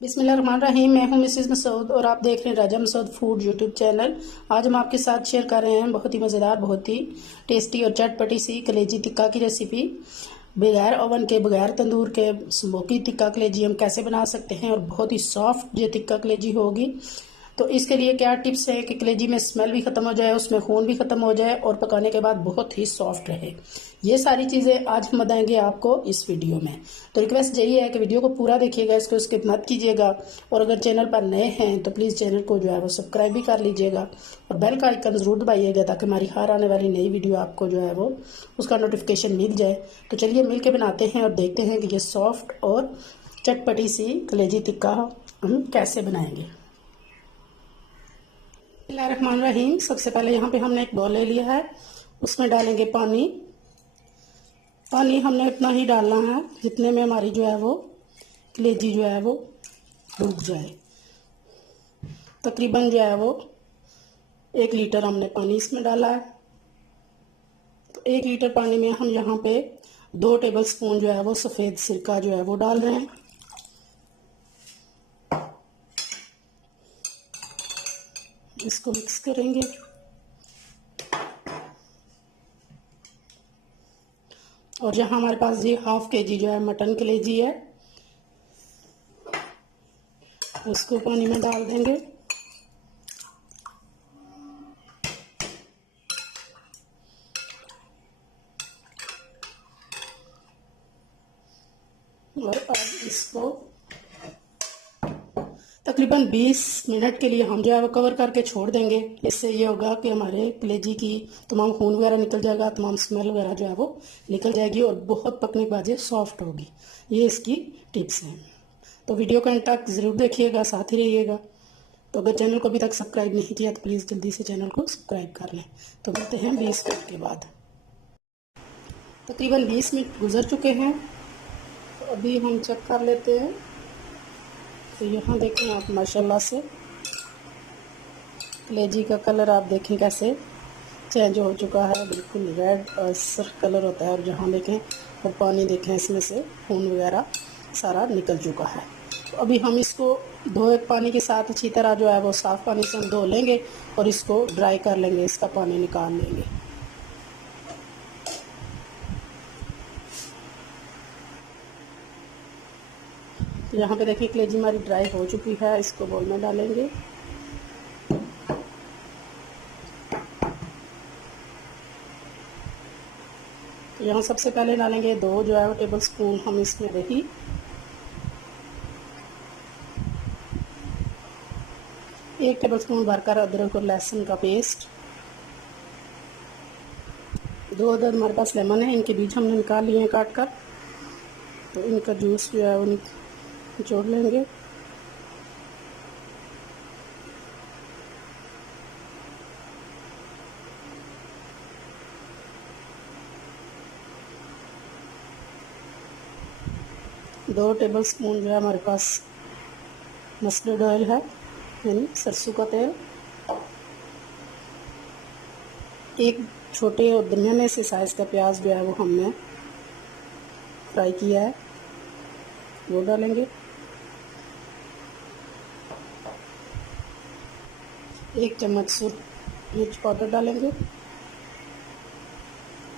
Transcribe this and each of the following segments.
बिस्मिल्लाहिर्रहमानिर्रहीम। मैं हूं मिसेस मसूद और आप देख रहे हैं राजा मसूद फूड यूट्यूब चैनल। आज हम आपके साथ शेयर कर रहे हैं बहुत ही मज़ेदार, बहुत ही टेस्टी और चटपटी सी कलेजी टिक्का की रेसिपी। बगैर ओवन के, बगैर तंदूर के स्मोकी टिक्का कलेजी हम कैसे बना सकते हैं और बहुत ही सॉफ्ट ये टिक्का कलेजी होगी। तो इसके लिए क्या टिप्स है कि कलेजी में स्मेल भी ख़त्म हो जाए, उसमें खून भी ख़त्म हो जाए और पकाने के बाद बहुत ही सॉफ्ट रहे। ये सारी चीज़ें आज हम बताएंगे आपको इस वीडियो में। तो रिक्वेस्ट यही है कि वीडियो को पूरा देखिएगा, इसको स्किप मत कीजिएगा। और अगर चैनल पर नए हैं तो प्लीज़ चैनल को जो है वो सब्सक्राइब भी कर लीजिएगा और बेल का आइकन ज़रूर दबाइएगा ताकि हमारी हर आने वाली नई वीडियो आपको जो है वो उसका नोटिफिकेशन मिल जाए। तो चलिए मिल के बनाते हैं और देखते हैं कि ये सॉफ्ट और चटपटी सी कलेजी टिक्का हम कैसे बनाएंगे। बिस्मिल्लाहिर्रहमानिर्रहीम। सबसे पहले यहाँ पे हमने एक बॉल ले लिया है, उसमें डालेंगे पानी। पानी हमने उतना ही डालना है जितने में हमारी जो है वो कलेजी जो है वो डूब जाए। तकरीबन जो है वो 1 लीटर हमने पानी इसमें डाला है। तो 1 लीटर पानी में हम यहाँ पे 2 टेबल स्पून जो है वो सफ़ेद सिरका जो है वो डाल रहे हैं। इसको मिक्स करेंगे। और यहाँ हमारे पास ये ½ केजी जो है मटन कलेजी है, उसको पानी में डाल देंगे। और अब इसको तकरीबन 20 मिनट के लिए हम जो है वो कवर करके छोड़ देंगे। इससे ये होगा कि हमारे कलेजी की तमाम खून वगैरह निकल जाएगा, तमाम स्मेल वगैरह जो है वो निकल जाएगी और बहुत पकने के बाद ये सॉफ्ट होगी। ये इसकी टिप्स हैं। तो वीडियो को एंड तक ज़रूर देखिएगा, साथ ही रहिएगा। तो अगर चैनल को अभी तक सब्सक्राइब नहीं किया तो प्लीज़ जल्दी से चैनल को सब्सक्राइब कर लें। तो मिलते हैं 20 मिनट के बाद। तकरीबन 20 मिनट गुजर चुके हैं। तो अभी हम चेक कर लेते हैं। तो यहाँ देखें आप माशाल्लाह से कलेजी का कलर आप देखें कैसे चेंज हो चुका है, बिल्कुल रेड और सर्फ कलर होता है। और जहाँ देखें और पानी देखें, इसमें से खून वगैरह सारा निकल चुका है। तो अभी हम इसको धोए पानी के साथ अच्छी तरह जो है वो साफ़ पानी से हम धो लेंगे और इसको ड्राई कर लेंगे, इसका पानी निकाल लेंगे। तो यहाँ पे देखिए कलेजी हमारी ड्राई हो चुकी है, इसको बोल में डालेंगे। तो यहाँ सबसे पहले डालेंगे 2 जो है वो टेबल स्पून हम इसमें दही। एक टेबल स्पून भरकर अदरक और लहसुन का पेस्ट। 2 अदर हमारे पास लेमन है, इनके बीज हमने निकाल लिए हैं काट कर। तो इनका जूस जो है वो निचोड़ लेंगे। दो टेबल स्पून जो है हमारे पास मस्टर्ड ऑयल है, यानी सरसों का तेल। एक छोटे और दरमियाने से साइज़ का प्याज जो है वो हमने फ्राई किया है, वो डालेंगे। 1 चम्मच सूर मिर्च पाउडर डालेंगे।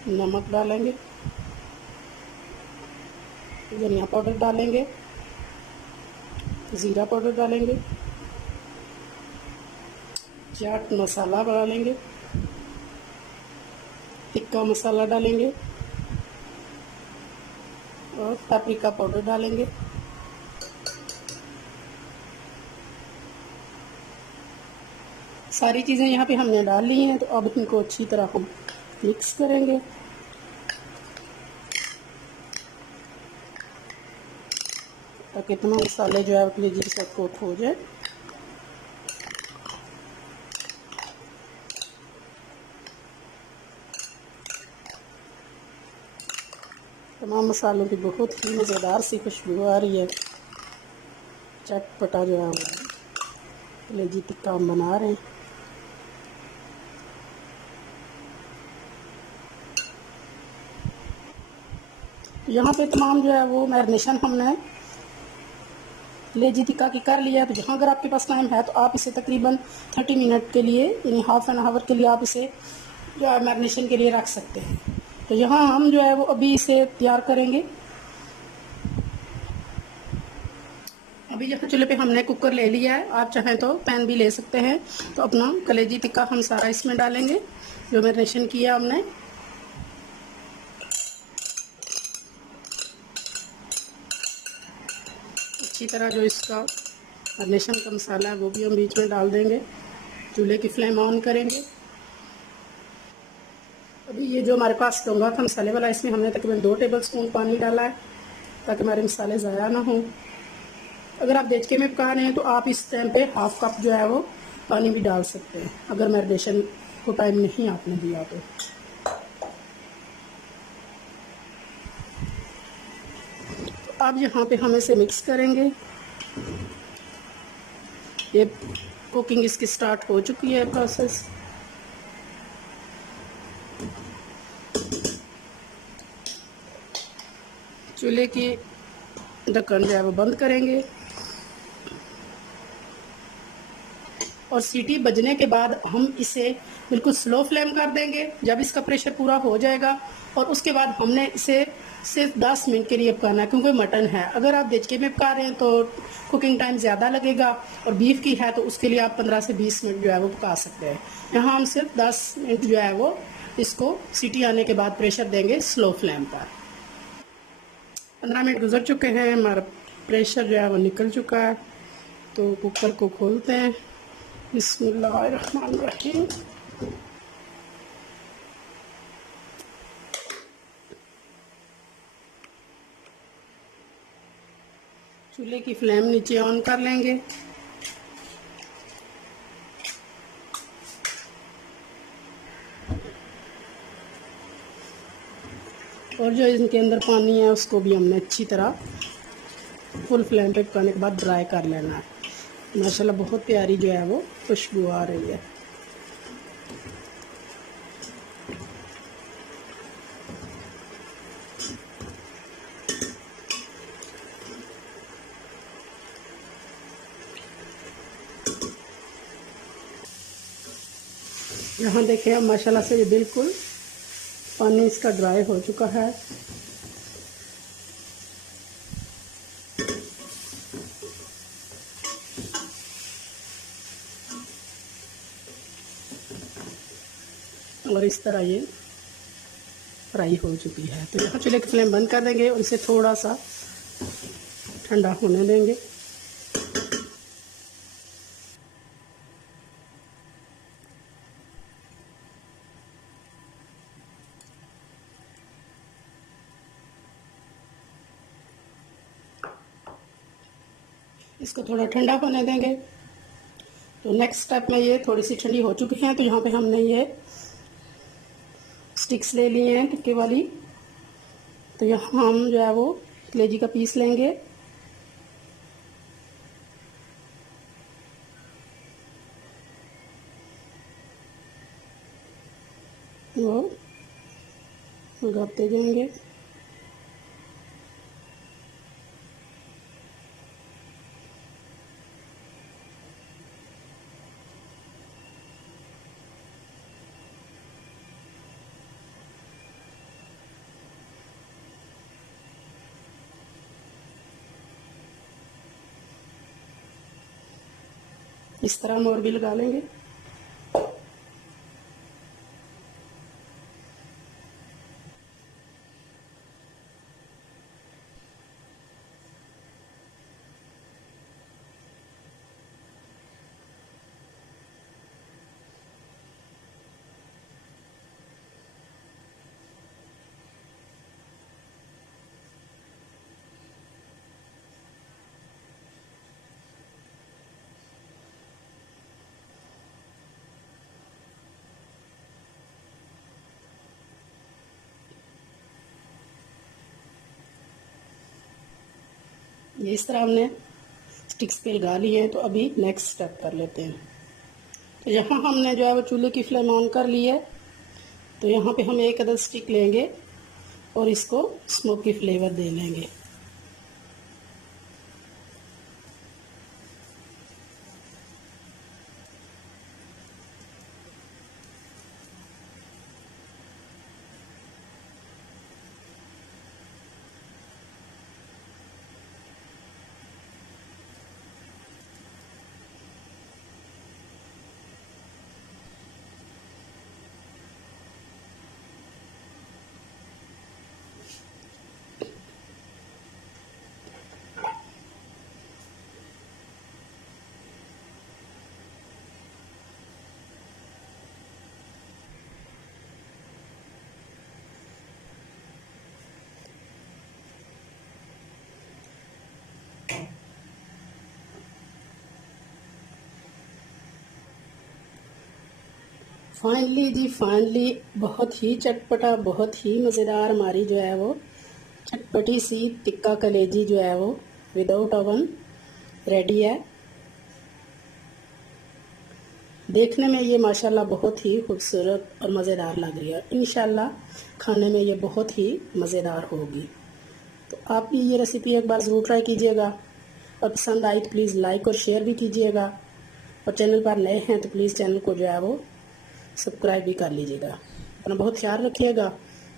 नमक डालेंगे। धनिया पाउडर डालेंगे। ज़ीरा पाउडर डालेंगे। चाट मसाला डालेंगे। टिक्का मसाला डालेंगे और पापरिका पाउडर डालेंगे। सारी चीज़ें यहाँ पे हमने डाल ली हैं। तो अब इनको अच्छी तरह हम मिक्स करेंगे। ताकि तमाम मसाले जो है कलेजी के साथ कोट हो जाए। तमाम मसालों की बहुत ही मज़ेदार सी खुशबू आ रही है। चटपटा जो है वो कलेजी टिक्का हम बना रहे हैं। यहाँ पे तमाम जो है वो मैरिनेशन हमने कलेजी टिक्का की कर लिया। तो यहाँ अगर आपके पास टाइम है तो आप इसे तकरीबन 30 मिनट के लिए यानी हाफ एन आवर के लिए आप इसे जो है मैरिनेशन के लिए रख सकते हैं। तो यहाँ हम जो है वो अभी इसे तैयार करेंगे। अभी यहाँ चूल्हे पे हमने कुकर ले लिया है, आप चाहें तो पैन भी ले सकते हैं। तो अपना कलेजी टिक्का हम सारा इसमें डालेंगे जो मैरिनेशन किया हमने। अच्छी तरह जो इसका मैरिनेशन का मसाला है वो भी हम बीच में डाल देंगे। चूल्हे की फ्लेम ऑन करेंगे। अभी ये जो हमारे पास डोंगा था मसाले वाला, इसमें हमने तकरीबन 2 टेबलस्पून पानी डाला है ताकि हमारे मसाले ज़ाया ना हो। अगर आप देचके में पका रहे हैं तो आप इस टाइम पे हाफ कप जो है वो पानी भी डाल सकते हैं अगर मैरिनेशन को टाइम नहीं आपने दिया तो। अब यहाँ पे हम इसे मिक्स करेंगे। ये कुकिंग इसकी स्टार्ट हो चुकी है प्रोसेस। चूल्हे की ढक्कन जो है वो बंद करेंगे और सीटी बजने के बाद हम इसे बिल्कुल स्लो फ्लेम कर देंगे जब इसका प्रेशर पूरा हो जाएगा। और उसके बाद हमने इसे सिर्फ 10 मिनट के लिए पकाना है क्योंकि मटन है। अगर आप देचके में पका रहे हैं तो कुकिंग टाइम ज़्यादा लगेगा और बीफ की है तो उसके लिए आप 15 से 20 मिनट जो है वो पका सकते हैं। यहाँ हम सिर्फ 10 मिनट जो है वो इसको सीटी आने के बाद प्रेशर देंगे स्लो फ्लेम पर। 15 मिनट गुजर चुके हैं, हमारा प्रेशर जो है वो निकल चुका है। तो कुकर को खोलते हैं। बिस्मिल्लाहिर्रहमानिर्रहीम। चूल्हे की फ्लेम नीचे ऑन कर लेंगे। और जो इनके अंदर पानी है उसको भी हमने अच्छी तरह फुल फ्लेम पे पकाने के बाद ड्राई कर लेना है। माशाल्लाह बहुत प्यारी जो है वो खुशबू आ रही है। यहाँ देखें अब माशाल्लाह से ये बिल्कुल पानी इसका ड्राई हो चुका है। और इस तरह ये फ्राई हो चुकी है। तो यहाँ चूल्हे की फ्लेम बंद कर देंगे और इसे थोड़ा सा ठंडा होने देंगे। इसको थोड़ा ठंडा होने देंगे। तो नेक्स्ट स्टेप में ये थोड़ी सी ठंडी हो चुकी हैं। तो यहाँ पे हमने ये स्टिक्स ले लिए हैं टिक्के वाली। तो यहाँ हम जो है वो कलेजी का पीस लेंगे वो लगाते जाएंगे। इस तरह हम और भी लगा लेंगे। ये इस तरह हमने स्टिक्स पे लगा ली है। तो अभी नेक्स्ट स्टेप कर लेते हैं। तो यहाँ हमने जो है वो चूल्हे की फ्लेम ऑन कर ली है। तो यहाँ पे हम एक अदर स्टिक लेंगे और इसको स्मोकी फ्लेवर दे लेंगे। फाइनली जी फाइनली बहुत ही चटपटा, बहुत ही मज़ेदार हमारी जो है वो चटपटी सी टिक्का कलेजी जो है वो विदाउट ओवन रेडी है। देखने में ये माशाल्लाह बहुत ही खूबसूरत और मज़ेदार लग रही है। इंशाल्लाह खाने में ये बहुत ही मज़ेदार होगी। तो आप ये रेसिपी एक बार ज़रूर ट्राई कीजिएगा और पसंद आई तो प्लीज़ लाइक और शेयर भी कीजिएगा, और चैनल पर नए हैं तो प्लीज़ चैनल को जो है वो सब्सक्राइब भी कर लीजिएगा। अपना बहुत ख्याल रखिएगा,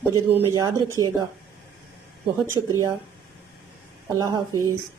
मुझे दुआ में याद रखिएगा। बहुत शुक्रिया। अल्लाह हाफिज़।